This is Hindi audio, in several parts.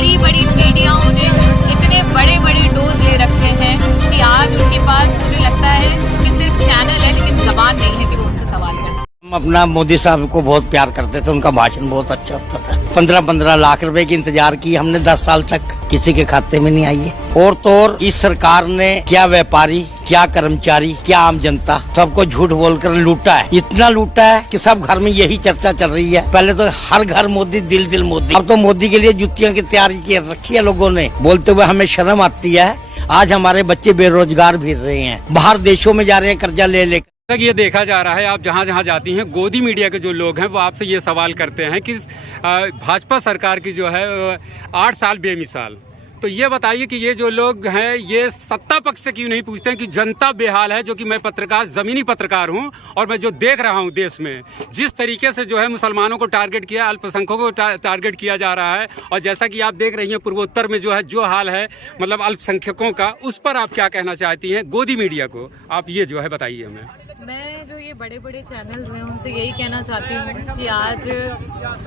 बड़ी बड़ी मीडियाओं ने इतने बड़े बड़े डोज ले रखे हैं कि आज उनके पास मुझे लगता है कि सिर्फ चैनल है लेकिन जबान नहीं है कि वो उनसे सवाल कर सकें। हम अपना मोदी साहब को बहुत प्यार करते थे, उनका भाषण बहुत अच्छा होता था। 15-15 लाख रुपए की इंतजार की हमने, 10 साल तक किसी के खाते में नहीं आई है। और तो और इस सरकार ने क्या व्यापारी, क्या कर्मचारी, क्या आम जनता, सबको झूठ बोलकर लूटा है। इतना लूटा है कि सब घर में यही चर्चा चल रही है। पहले तो हर घर मोदी, दिल दिल मोदी। अब तो मोदी के लिए जुतियों की तैयारी की रखी है लोगों ने। बोलते हुए हमें शर्म आती है। आज हमारे बच्चे बेरोजगार फिर रहे हैं, बाहर देशों में जा रहे हैं कर्जा ले लेकर। तक ये देखा जा रहा है, आप जहाँ जहाँ जाती हैं, गोदी मीडिया के जो लोग हैं वो आपसे ये सवाल करते हैं कि भाजपा सरकार की जो है 8 साल बेमिसाल। तो ये बताइए कि ये जो लोग हैं ये सत्ता पक्ष से क्यों नहीं पूछते हैं कि जनता बेहाल है, जो कि मैं पत्रकार, ज़मीनी पत्रकार हूं और मैं जो देख रहा हूं देश में जिस तरीके से जो है मुसलमानों को टारगेट किया, अल्पसंख्यकों को टारगेट किया जा रहा है। और जैसा कि आप देख रही हैं पूर्वोत्तर में जो है जो हाल है मतलब अल्पसंख्यकों का, उस पर आप क्या कहना चाहती हैं गोदी मीडिया को? आप ये जो है बताइए हमें। मैं जो ये बड़े बड़े चैनल्स हैं उनसे यही कहना चाहती हूँ कि आज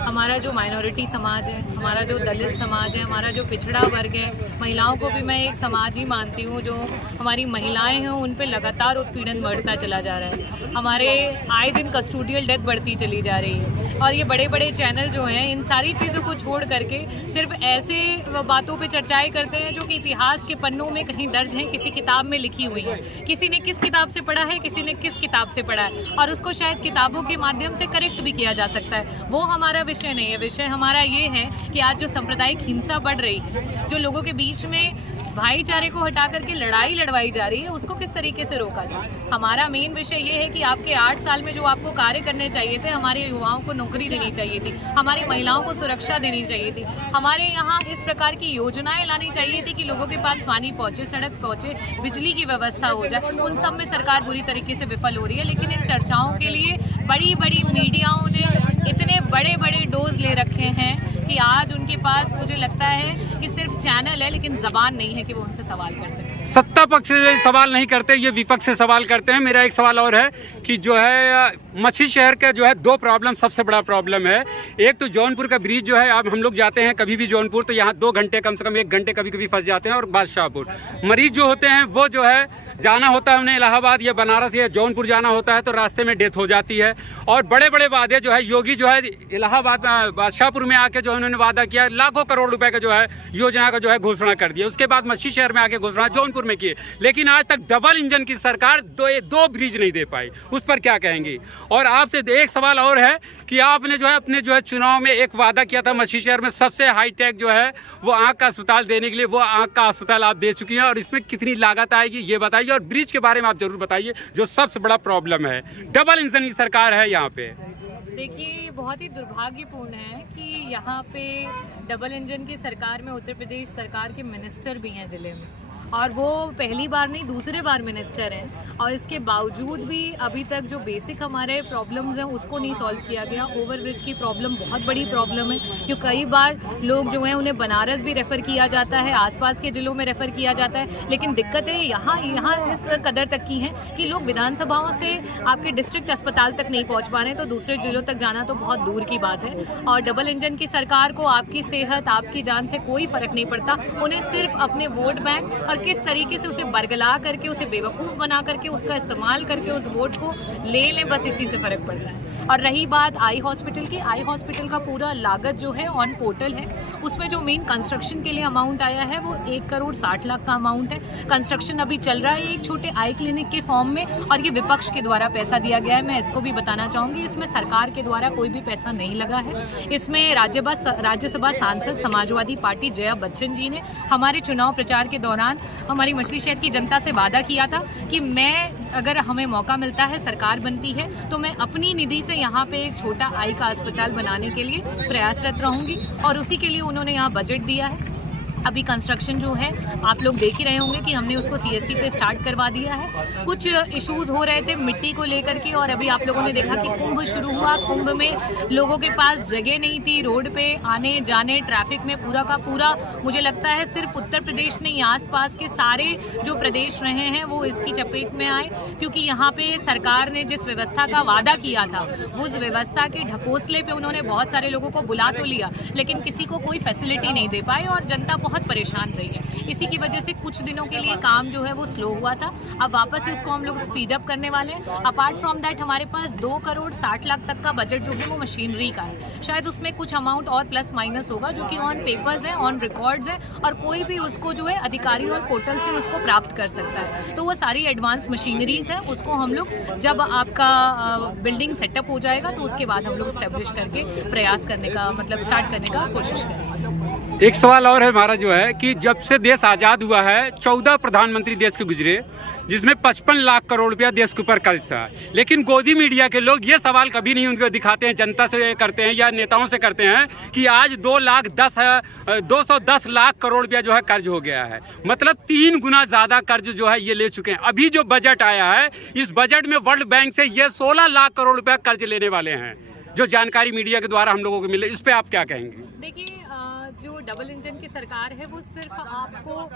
हमारा जो माइनॉरिटी समाज है, हमारा जो दलित समाज है, हमारा जो पिछड़ा वर्ग है, महिलाओं को भी मैं एक समाज ही मानती हूँ। जो हमारी महिलाएं हैं उन पे लगातार उत्पीड़न बढ़ता चला जा रहा है। हमारे आए दिन कस्टोडियल डेथ बढ़ती चली जा रही है। और ये बड़े बड़े चैनल जो हैं इन सारी चीज़ों को छोड़ करके सिर्फ ऐसे बातों पे चर्चाएं करते हैं जो कि इतिहास के पन्नों में कहीं दर्ज हैं, किसी किताब में लिखी हुई हैं। किसी ने किस किताब से पढ़ा है, किसी ने किस किताब से पढ़ा है, और उसको शायद किताबों के माध्यम से करेक्ट भी किया जा सकता है। वो हमारा विषय नहीं है। विषय हमारा ये है कि आज जो सांप्रदायिक हिंसा बढ़ रही है, जो लोगों के बीच में भाईचारे को हटा करके लड़ाई लड़वाई जा रही है, उसको किस तरीके से रोका जाए। हमारा मेन विषय ये है कि आपके 8 साल में जो आपको कार्य करने चाहिए थे, हमारे युवाओं को नौकरी देनी चाहिए थी, हमारी महिलाओं को सुरक्षा देनी चाहिए थी, हमारे यहाँ इस प्रकार की योजनाएं लानी चाहिए थी कि लोगों के पास पानी पहुँचे, सड़क पहुँचे, बिजली की व्यवस्था हो जाए। उन सब में सरकार बुरी तरीके से विफल हो रही है। लेकिन इन चर्चाओं के लिए बड़ी बड़ी मीडियाओं ने इतने बड़े बड़े डोज ले रखे हैं कि आज उनके पास मुझे लगता है कि सिर्फ चैनल है लेकिन जबान नहीं है कि वो उनसे सवाल कर सके। सत्ता पक्ष से सवाल नहीं करते, ये विपक्ष से सवाल करते हैं। मेरा एक सवाल और है कि जो है मछली शहर का जो है 2 प्रॉब्लम, सबसे बड़ा प्रॉब्लम है। एक तो जौनपुर का ब्रिज जो है, अब हम लोग जाते हैं कभी भी जौनपुर तो यहाँ 2 घंटे, कम से कम 1 घंटे कभी कभी फंस जाते हैं। और बादशाहपुर मरीज जो होते हैं वो जो है जाना होता है उन्हें इलाहाबाद या बनारस या जौनपुर जाना होता है तो रास्ते में डेथ हो जाती है। और बड़े बड़े वादे जो है योगी जो है इलाहाबाद बादशाहपुर में आके जो है उन्होंने वादा किया, लाखों करोड़ रुपए का जो है योजना का जो है घोषणा कर दिया। उसके बाद मछली शहर में आके घोषणा जौनपुर में किए, लेकिन आज तक डबल इंजन की सरकार 2 ब्रिज नहीं दे पाई। उस पर क्या कहेंगी? और आपसे एक सवाल और है कि आपने जो है अपने जो है चुनाव में एक वादा किया था मछली शहर में सबसे हाईटेक जो है वो आँख का अस्पताल देने के लिए, वो आँख का अस्पताल आप दे चुकी हैं और इसमें कितनी लागत आएगी ये बताइए। और ब्रिज के बारे में आप जरूर बताइए जो सबसे बड़ा प्रॉब्लम है। डबल इंजन की सरकार है यहाँ पे। देखिए, बहुत ही दुर्भाग्यपूर्ण है कि यहाँ पे डबल इंजन की सरकार में उत्तर प्रदेश सरकार के मिनिस्टर भी हैं जिले में, और वो पहली बार नहीं दूसरे बार मिनिस्टर हैं। और इसके बावजूद भी अभी तक जो बेसिक हमारे प्रॉब्लम्स हैं उसको नहीं सॉल्व किया गया। ओवरब्रिज की प्रॉब्लम बहुत बड़ी प्रॉब्लम है, क्योंकि कई बार लोग जो हैं उन्हें बनारस भी रेफ़र किया जाता है, आसपास के ज़िलों में रेफ़र किया जाता है। लेकिन दिक्कतें यहाँ इस कदर तक की हैं कि लोग विधानसभाओं से आपके डिस्ट्रिक्ट अस्पताल तक नहीं पहुँच पा रहे हैं, तो दूसरे ज़िलों तक जाना तो बहुत दूर की बात है। और डबल इंजन की सरकार को आपकी सेहत, आपकी जान से कोई फ़र्क नहीं पड़ता। उन्हें सिर्फ अपने वोट बैंक और किस तरीके से उसे बरगला करके, उसे बेवकूफ़ बना करके, उसका इस्तेमाल करके उस वोट को ले लें, बस इसी से फ़र्क पड़ता है। और रही बात आई हॉस्पिटल की, आई हॉस्पिटल का पूरा लागत जो है ऑन पोर्टल है, उसमें जो मेन कंस्ट्रक्शन के लिए अमाउंट आया है वो 1 करोड़ 60 लाख का अमाउंट है। कंस्ट्रक्शन अभी चल रहा है एक छोटे आई क्लिनिक के फॉर्म में, और ये विपक्ष के द्वारा पैसा दिया गया है। मैं इसको भी बताना चाहूँगी, इसमें सरकार के द्वारा कोई भी पैसा नहीं लगा है। इसमें राज्यसभा सांसद समाजवादी पार्टी जया बच्चन जी ने हमारे चुनाव प्रचार के दौरान हमारी मछली शहर की जनता से वादा किया था कि मैं, अगर हमें मौका मिलता है, सरकार बनती है, तो मैं अपनी निधि से यहाँ पे एक छोटा आई का अस्पताल बनाने के लिए प्रयासरत रहूँगी। और उसी के लिए उन्होंने यहाँ बजट दिया है। अभी कंस्ट्रक्शन जो है आप लोग देख ही रहे होंगे कि हमने उसको CSC पे स्टार्ट करवा दिया है। कुछ इश्यूज हो रहे थे मिट्टी को लेकर के, और अभी आप लोगों ने देखा कि कुंभ शुरू हुआ। कुंभ में लोगों के पास जगह नहीं थी, रोड पे आने जाने ट्रैफिक में पूरा का पूरा, मुझे लगता है सिर्फ उत्तर प्रदेश नहीं, आसपास के सारे जो प्रदेश रहे हैं वो इसकी चपेट में आए, क्योंकि यहाँ पे सरकार ने जिस व्यवस्था का वादा किया था उस व्यवस्था के ढकोसले पे उन्होंने बहुत सारे लोगों को बुला तो लिया, लेकिन किसी को कोई फैसिलिटी नहीं दे पाए और जनता बहुत परेशान रही है। इसी की वजह से कुछ दिनों के लिए काम जो है वो स्लो हुआ था। अब वापस से उसको हम लोग स्पीड अप करने वाले हैं। अपार्ट फ्रॉम दैट हमारे पास 2 करोड़ 60 लाख तक का बजट जो है वो मशीनरी का है। शायद उसमें कुछ अमाउंट और प्लस माइनस होगा जो कि ऑन पेपर्स है, ऑन रिकॉर्ड्स है, और कोई भी उसको जो है अधिकारी और पोर्टल से उसको प्राप्त कर सकता है। तो वो सारी एडवांस मशीनरीज है, उसको हम लोग जब आपका बिल्डिंग सेटअप हो जाएगा तो उसके बाद हम लोग स्टैब्लिश करके प्रयास करने का मतलब स्टार्ट करने का कोशिश करेंगे। एक सवाल और है हमारा जो है कि जब से देश आज़ाद हुआ है 14 प्रधानमंत्री देश के गुजरे, जिसमें 55 लाख करोड़ रुपया देश के ऊपर कर्ज था, लेकिन गोदी मीडिया के लोग ये सवाल कभी नहीं उनको दिखाते हैं, जनता से करते हैं या नेताओं से करते हैं कि आज 210 लाख करोड़ रुपया जो है कर्ज हो गया है। मतलब 3 गुना ज़्यादा कर्ज जो है ये ले चुके हैं। अभी जो बजट आया है इस बजट में वर्ल्ड बैंक से ये 16 लाख करोड़ रुपया कर्ज लेने वाले हैं, जो जानकारी मीडिया के द्वारा हम लोगों को मिले। इस पे आप क्या कहेंगे? देखिए, जो डबल इंजन की सरकार है वो सिर्फ आपको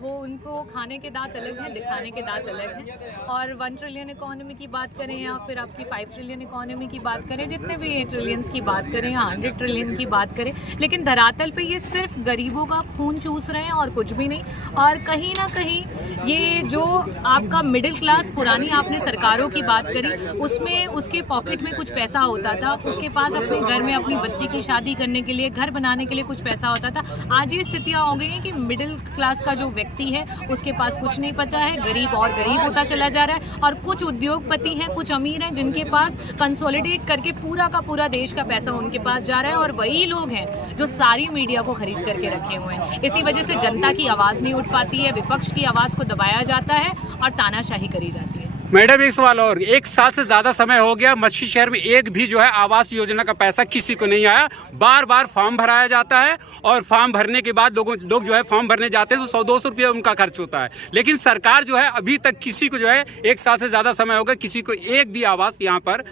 वो उनको खाने के दांत अलग हैं, दिखाने के दांत अलग हैं। और 1 ट्रिलियन इकोनॉमी की बात करें या फिर आपकी 5 ट्रिलियन इकोनॉमी की बात करें, जितने भी ट्रिलियंस की बात करें या 100 ट्रिलियन की बात करें, लेकिन धरातल पे ये सिर्फ गरीबों का खून चूस रहे हैं और कुछ भी नहीं। और कहीं ना कहीं ये जो आपका मिडिल क्लास, पुरानी आपने सरकारों की बात करी, उसमें उसके पॉकेट में कुछ पैसा होता था, उसके पास अपने घर में अपनी बच्ची की शादी करने के लिए, घर बनाने के लिए कुछ पैसा होता था। आज ये स्थितियां हो गई हैं कि मिडिल क्लास का जो व्यक्ति है उसके पास कुछ नहीं बचा है, गरीब और गरीब होता चला जा रहा है। और कुछ उद्योगपति हैं, कुछ अमीर हैं जिनके पास कंसोलिडेट करके पूरा का पूरा देश का पैसा उनके पास जा रहा है, और वही लोग हैं जो सारी मीडिया को खरीद करके रखे हुए हैं। इसी वजह से जनता की आवाज़ नहीं उठ पाती है, विपक्ष की आवाज़ को दबाया जाता है और तानाशाही करी जाती है। मैडम, एक सवाल और, 1 साल से ज़्यादा समय हो गया मछली शहर में एक भी जो है आवास योजना का पैसा किसी को नहीं आया। बार बार फॉर्म भराया जाता है और फॉर्म भरने के बाद लोग जो है फॉर्म भरने जाते हैं तो 100-200 रुपये उनका खर्च होता है, लेकिन सरकार जो है अभी तक किसी को जो है 1 साल से ज़्यादा समय हो गया किसी को एक भी आवास यहाँ पर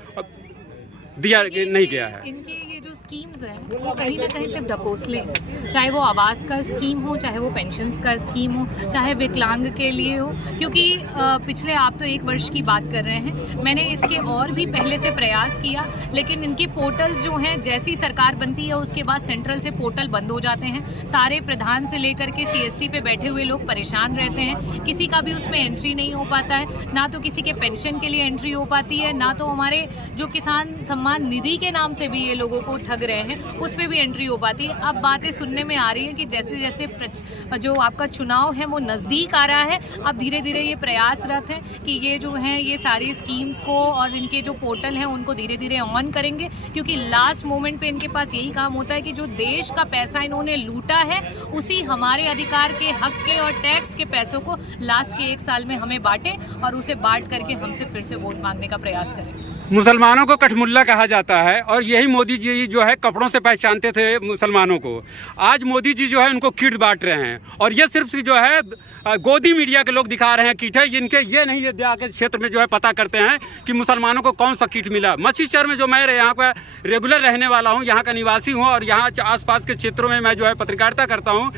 दिया नहीं गया है। इनके ये जो स्कीम्स हैं वो कहीं ना कहीं सिर्फ ढकोसले हैं, चाहे वो आवास का स्कीम हो, चाहे वो पेंशन्स का स्कीम हो, चाहे विकलांग के लिए हो। क्योंकि पिछले आप तो 1 वर्ष की बात कर रहे हैं, मैंने इसके और भी पहले से प्रयास किया, लेकिन इनके पोर्टल्स जो हैं, जैसी सरकार बनती है उसके बाद सेंट्रल से पोर्टल बंद हो जाते हैं। सारे प्रधान से लेकर के CSC पे बैठे हुए लोग परेशान रहते हैं, किसी का भी उसमें एंट्री नहीं हो पाता है, ना तो किसी के पेंशन के लिए एंट्री हो पाती है, ना तो हमारे जो किसान सम्मान निधि के नाम से भी ये लोगों को ठग रहे हैं उस पर भी एंट्री हो पाती है। अब बातें सुनने में आ रही है कि जैसे जैसे जो आपका चुनाव है वो नज़दीक आ रहा है, अब धीरे धीरे ये प्रयासरत है कि ये जो है ये सारी स्कीम्स को और इनके जो पोर्टल हैं उनको धीरे धीरे ऑन करेंगे, क्योंकि लास्ट मोमेंट पे इनके पास यही काम होता है कि जो देश का पैसा इन्होंने लूटा है उसी हमारे अधिकार के, हक के और टैक्स के पैसों को लास्ट के 1 साल में हमें बांटे और उसे बांट करके हमसे फिर से वोट मांगने का प्रयास करें। मुसलमानों को कठमुल्ला कहा जाता है और यही मोदी जी जो है कपड़ों से पहचानते थे मुसलमानों को। आज मोदी जी जो है उनको किट बांट रहे हैं और ये सिर्फ जो है गोदी मीडिया के लोग दिखा रहे हैं किट है, इनके ये नहीं ये आके क्षेत्र में जो है पता करते हैं कि मुसलमानों को कौन सा किट मिला। मछली शहर में जो मैं यहाँ पर रेगुलर रहने वाला हूँ, यहाँ का निवासी हूँ और यहाँ आसपास के क्षेत्रों में मैं जो है पत्रकारिता करता हूँ,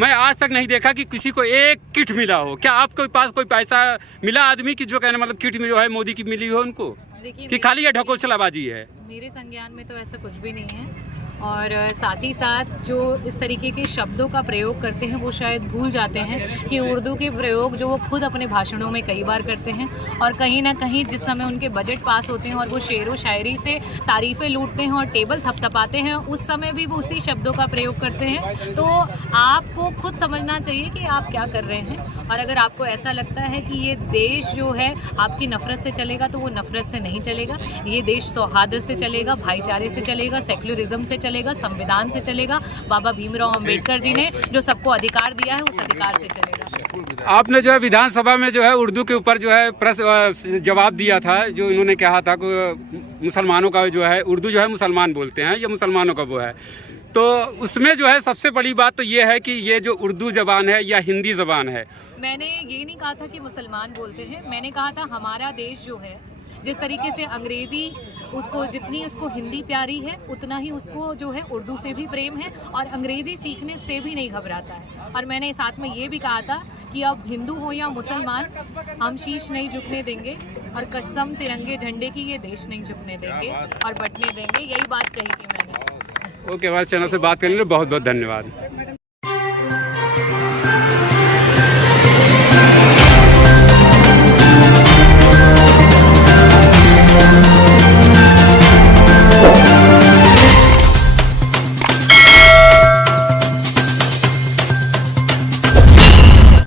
मैं आज तक नहीं देखा कि किसी को एक किट मिला हो। क्या आपके पास कोई पैसा मिला आदमी की जो कहना मतलब किट में जो है मोदी की मिली हो उनको, कि खाली ये ढकोसलाबाजी है? मेरे संज्ञान में तो ऐसा कुछ भी नहीं है। और साथ ही साथ जो इस तरीके के शब्दों का प्रयोग करते हैं वो शायद भूल जाते हैं कि उर्दू के प्रयोग जो वो खुद अपने भाषणों में कई बार करते हैं, और कहीं ना कहीं जिस समय उनके बजट पास होते हैं और वो शेर व शायरी से तारीफ़ें लूटते हैं और टेबल थपथपाते हैं, उस समय भी वो उसी शब्दों का प्रयोग करते हैं। तो आपको खुद समझना चाहिए कि आप क्या कर रहे हैं, और अगर आपको ऐसा लगता है कि ये देश जो है आपकी नफ़रत से चलेगा तो वो नफ़रत से नहीं चलेगा। ये देश सौहार्द से चलेगा, भाईचारे से चलेगा, सेक्युलरिज्म से चलेगा, संविधान से चलेगा। बाबा भीमराव अंबेडकर जी ने जो सबको अधिकार दिया है उस अधिकार से चलेगा। आपने जो है विधानसभा में जो है उर्दू के ऊपर जो है प्रश्न जवाब दिया था, जो इन्होंने कहा था कि मुसलमानों का जो है उर्दू जो है मुसलमान बोलते हैं, ये मुसलमानों का वो है। तो उसमें जो है सबसे बड़ी बात तो ये है कि ये जो उर्दू ज़बान है या हिंदी ज़बान है, मैंने ये नहीं कहा था कि मुसलमान बोलते हैं, मैंने कहा था हमारा देश जो है जिस तरीके से अंग्रेज़ी उसको जितनी उसको हिंदी प्यारी है उतना ही उसको जो है उर्दू से भी प्रेम है और अंग्रेज़ी सीखने से भी नहीं घबराता है। और मैंने साथ में ये भी कहा था कि अब हिंदू हो या मुसलमान हम शीश नहीं झुकने देंगे और कसम तिरंगे झंडे की ये देश नहीं झुकने देंगे और बटने देंगे, यही बात कही थी मैंने। ओके, हमारे चैनल से बात करने के लिए बहुत बहुत धन्यवाद।